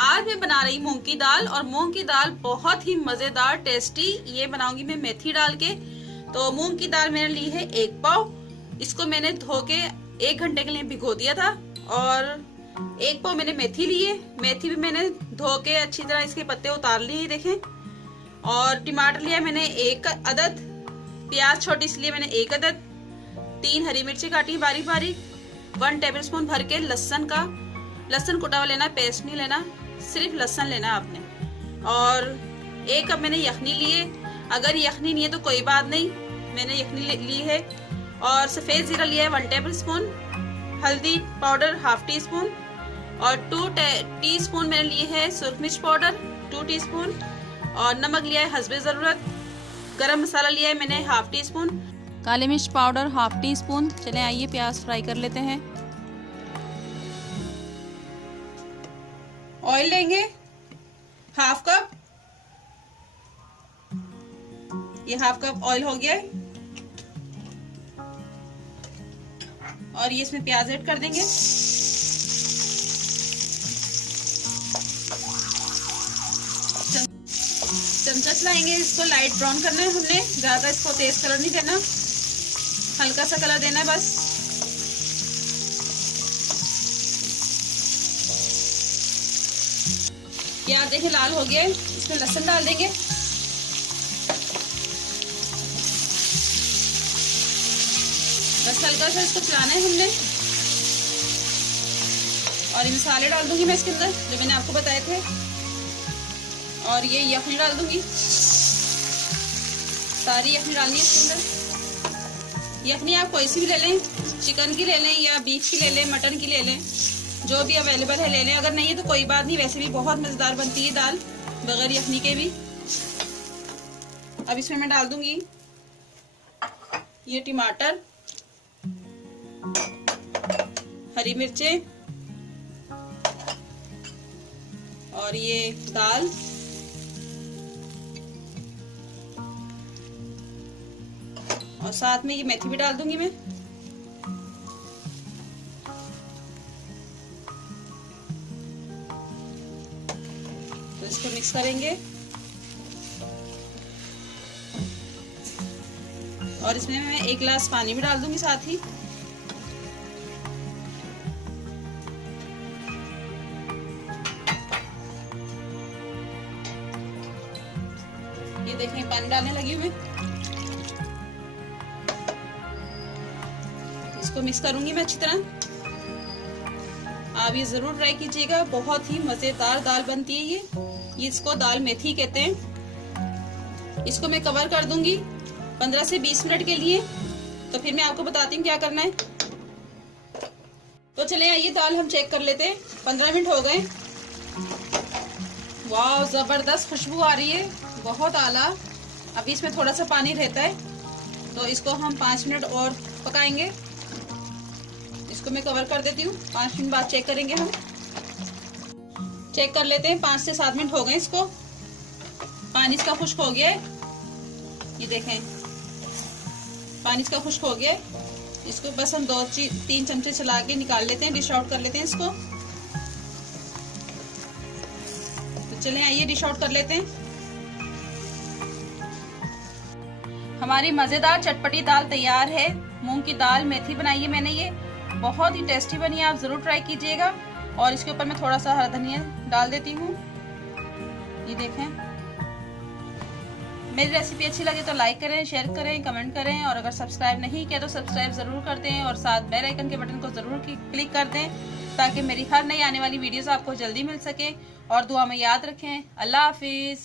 आज मैं बना रही मूंग की दाल, और मूंग की दाल बहुत ही मजेदार टेस्टी ये बनाऊंगी मैं मेथी डाल के। तो मूंग की दाल मैंने ली है 1 पाव। इसको मैंने धो के 1 घंटे के लिए भिगो दिया था। और 1 पाव मैंने मेथी ली है। मेथी भी मैंने धो के अच्छी तरह इसके पत्ते उतार लिए देखें। और टमाटर लिया मैंने 1 अदद, प्याज छोटी इसलिए मैंने 1 अदद, 3 हरी मिर्ची काटी बारीक बारीक, 1 टेबलस्पून भर के लहसुन का, लहसुन कुटा हुआ लेना, पेस्ट नहीं लेना, सिर्फ लहसुन लेना आपने। और 1 कप मैंने यखनी लिए। अगर यखनी नहीं है तो कोई बात नहीं, मैंने यखनी ली है। और सफ़ेद जीरा लिया है 1 टेबलस्पून, हल्दी पाउडर 1/2 टीस्पून, और 2 टीस्पून मैंने लिए है सुरख मिर्च पाउडर 2 टीस्पून, और नमक लिया है हस्बे ज़रूरत। गरम मसाला लिया है मैंने 1/2 टीस्पून, काली मिर्च पाउडर 1/2 टीस्पून। चले आइए प्याज फ्राई कर लेते हैं। ऑयल लेंगे 1/2 कप, ये 1/2 कप ऑयल हो गया है। और ये इसमें प्याज ऐड कर देंगे। चमचा चलाएंगे, इसको लाइट ब्राउन करना है हमने, ज्यादा इसको तेज कलर नहीं देना, हल्का सा कलर देना है बस। प्याज देखिए लाल हो गया है, इसमें लहसुन डाल देंगे। बस हल्का सा इसको चलाना है हमने। और ये मसाले डाल दूंगी मैं इसके अंदर जो मैंने आपको बताए थे। और ये यखनी डाल दूंगी, सारी यखनी डालनी है इसके अंदर। यखनी आप कोई सी भी ले लें, चिकन की ले लें या बीफ की ले लें, मटन की ले लें, जो भी अवेलेबल है ले लें। अगर नहीं है तो कोई बात नहीं, वैसे भी बहुत मजेदार बनती है दाल बगैर यखनी के भी। अब इसमें मैं डाल दूंगी ये टमाटर, हरी मिर्चें, और ये दाल, और साथ में ये मेथी भी डाल दूंगी मैं। तो इसको मिक्स करेंगे। और इसमें मैं 1 गिलास पानी भी डाल दूंगी साथ ही। ये देखें पानी डालने लगी हूँ मैं। इसको मिक्स करूंगी मैं अच्छी तरह। आप ये जरूर ट्राई कीजिएगा, बहुत ही मजेदार दाल बनती है ये इसको दाल मेथी कहते हैं। इसको मैं कवर कर दूंगी 15 से 20 मिनट के लिए। तो फिर मैं आपको बताती हूँ क्या करना है। तो चले आइए दाल हम चेक कर लेते हैं। 15 मिनट हो गए। वाह जबरदस्त खुशबू आ रही है, बहुत आला। अभी इसमें थोड़ा सा पानी रहता है, तो इसको हम 5 मिनट और पकाएंगे। इसको मैं कवर कर देती हूँ। 5 मिनट बाद चेक करेंगे हम। चेक कर लेते हैं, 5 से 7 मिनट हो गए इसको। पानी इसका खुश्क हो गया है, ये देखें पानी इसका खुश्क हो गया है। इसको बस हम 2-3 चमचे चला के निकाल लेते हैं, डिश आउट कर लेते हैं इसको। तो चलें आइए डिश आउट कर लेते हैं। हमारी मजेदार चटपटी दाल तैयार है। मूंग की दाल मेथी बनाई है मैंने, ये बहुत ही टेस्टी बनी है, आप जरूर ट्राई कीजिएगा। और इसके ऊपर मैं थोड़ा सा हरा धनिया डाल देती हूँ। ये देखें, मेरी रेसिपी अच्छी लगे तो लाइक करें, शेयर करें, कमेंट करें। और अगर सब्सक्राइब नहीं किया तो सब्सक्राइब जरूर कर दें, और साथ बेल आइकन के बटन को जरूर क्लिक कर दें, ताकि मेरी हर नई आने वाली वीडियोस आपको जल्दी मिल सके। और दुआ में याद रखें। अल्लाह हाफिज।